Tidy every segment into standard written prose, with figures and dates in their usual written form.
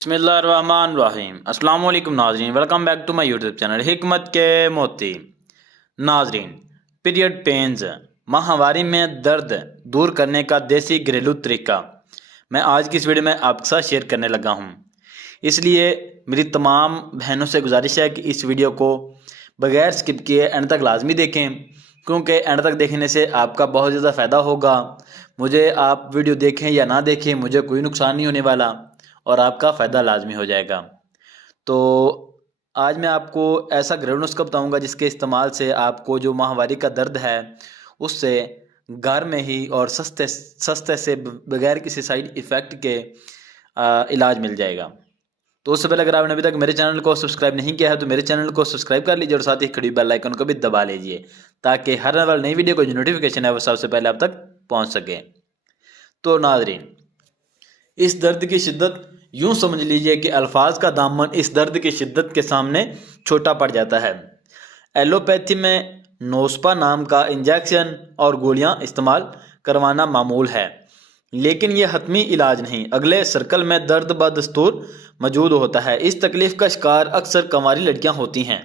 बिस्मिल्लाहिर्रहमानिर्रहीम। अस्सलाम वालेकुम नाजरीन, welcome back to my YouTube channel हिकमत के मोती। नाजरीन, पीरियड पेन्स माहवारी में दर्द दूर करने का देसी घरेलू तरीका मैं आज की इस वीडियो में आपके साथ शेयर करने लगा हूँ। इसलिए मेरी तमाम बहनों से गुजारिश है कि इस वीडियो को बगैर स्किप किए एंड तक लाजमी देखें, क्योंकि एंड तक देखने से आपका बहुत ज़्यादा फ़ायदा होगा। मुझे आप वीडियो देखें या ना देखें, मुझे कोई नुकसान नहीं होने वाला और आपका फ़ायदा लाजमी हो जाएगा। तो आज मैं आपको ऐसा घरेलू नुस्खा बताऊंगा जिसके इस्तेमाल से आपको जो माहवारी का दर्द है उससे घर में ही और सस्ते से बगैर किसी साइड इफ़ेक्ट के इलाज मिल जाएगा। तो उससे पहले अगर आपने अभी तक मेरे चैनल को सब्सक्राइब नहीं किया है तो मेरे चैनल को सब्सक्राइब कर लीजिए और साथ ही खड़ी बेल आइकन को भी दबा लीजिए, ताकि हर वाली नई वीडियो को जो नोटिफिकेशन है वो सबसे पहले आप तक पहुँच सके। तो नाज़रीन, इस दर्द की शिद्दत यूं समझ लीजिए कि अल्फाज का दामन इस दर्द की शिद्दत के सामने छोटा पड़ जाता है। एलोपैथी में नोस्पा नाम का इंजेक्शन और गोलियां इस्तेमाल करवाना मामूल है, लेकिन यह हतमी इलाज नहीं। अगले सर्कल में दर्द बदस्तूर मौजूद होता है। इस तकलीफ का शिकार अक्सर कंवारी लड़कियां होती हैं,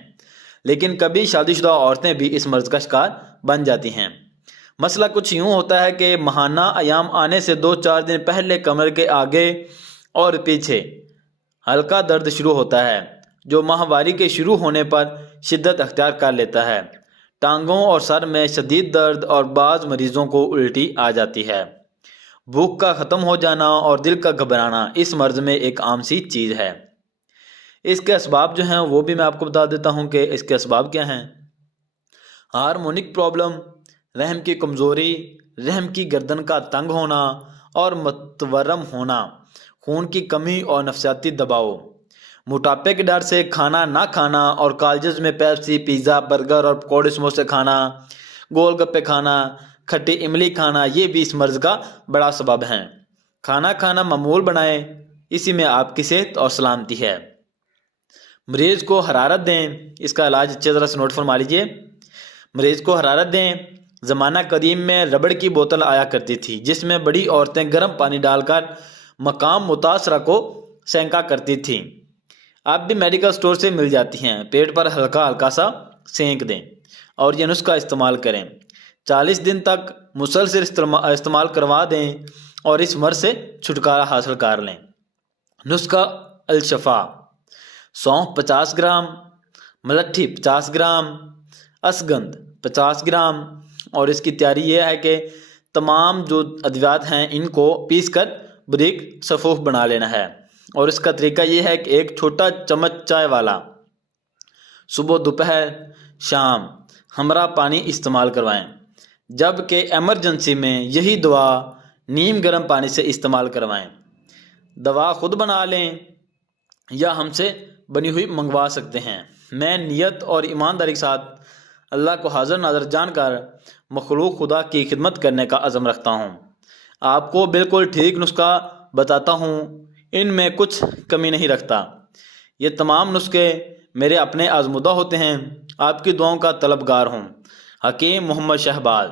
लेकिन कभी शादीशुदा औरतें भी इस मर्ज का शिकार बन जाती हैं। मसला कुछ यूँ होता है कि माहाना अयाम आने से 2-4 दिन पहले कमर के आगे और पीछे हल्का दर्द शुरू होता है, जो माहवारी के शुरू होने पर शिद्दत अख्तियार कर लेता है। टांगों और सर में शदीद दर्द और बाज़ मरीज़ों को उल्टी आ जाती है। भूख का ख़त्म हो जाना और दिल का घबराना इस मर्ज़ में एक आम सी चीज़ है। इसके असबाब जो हैं वो भी मैं आपको बता देता हूँ कि इसके असबाब क्या हैं। हार्मोनिक प्रॉब्लम, रहम की कमज़ोरी, रहम की गर्दन का तंग होना और मतवरम होना, खून की कमी और नफसियाती दबाव, मोटापे के डर से खाना ना खाना और कॉलेज में पेप्सी, पिज़्ज़ा, बर्गर और पकौड़े समोसे खाना, गोलगप्पे खाना, खट्टी इमली खाना, ये भी इस मर्ज़ का बड़ा सबब हैं। खाना खाना मामूल बनाएं, इसी में आपकी सेहत और सलामती है। मरीज़ को हरारत दें, इसका इलाज अच्छी तरह से नोट फरमा लीजिए। मरीज़ को हरारत दें। ज़माना कदीम में रबड़ की बोतल आया करती थी, जिसमें बड़ी औरतें गर्म पानी डालकर मकाम मुतासरा को सेंका करती थीं। अब भी मेडिकल स्टोर से मिल जाती हैं। पेट पर हल्का हल्का सा सेंक दें और यह नुस्खा इस्तेमाल करें। 40 दिन तक मुसलसल इस्तेमाल करवा दें और इस मर्ज़ से छुटकारा हासिल कर लें। नुस्खा अलशफा: सौंफ 50 ग्राम, मलट्ठी 50 ग्राम, असगंध 50 ग्राम। और इसकी तैयारी ये है कि तमाम जो अद्वियात हैं इनको पीस कर बारीक सफ़ूफ बना लेना है। और इसका तरीका ये है कि एक छोटा चम्मच चाय वाला सुबह, दोपहर, शाम हमरा पानी इस्तेमाल करवाएं, जबकि एमरजेंसी में यही दवा नीम गर्म पानी से इस्तेमाल करवाएं। दवा खुद बना लें या हमसे बनी हुई मंगवा सकते हैं। मैं नियत और ईमानदारी के साथ अल्लाह को हाज़िर नाज़र जानकर मखलूक खुदा की खिदमत करने का अज़म रखता हूँ। आपको बिल्कुल ठीक नुस्खा बताता हूँ, इनमें कुछ कमी नहीं रखता। ये तमाम नुस्खे मेरे अपने आज़मुदा होते हैं। आपकी दुआओं का तलबगार हूँ। हकीम मोहम्मद शहबाज।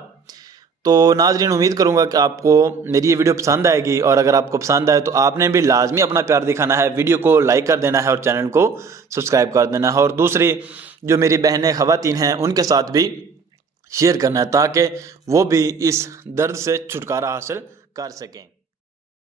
तो नाज़रीन, उम्मीद करूँगा कि आपको मेरी ये वीडियो पसंद आएगी, और अगर आपको पसंद आए तो आपने भी लाजमी अपना प्यार दिखाना है, वीडियो को लाइक कर देना है और चैनल को सब्सक्राइब कर देना है। और दूसरी जो मेरी बहनें ख़वातीन हैं उनके साथ भी शेयर करना है, ताकि वो भी इस दर्द से छुटकारा हासिल कर सकें।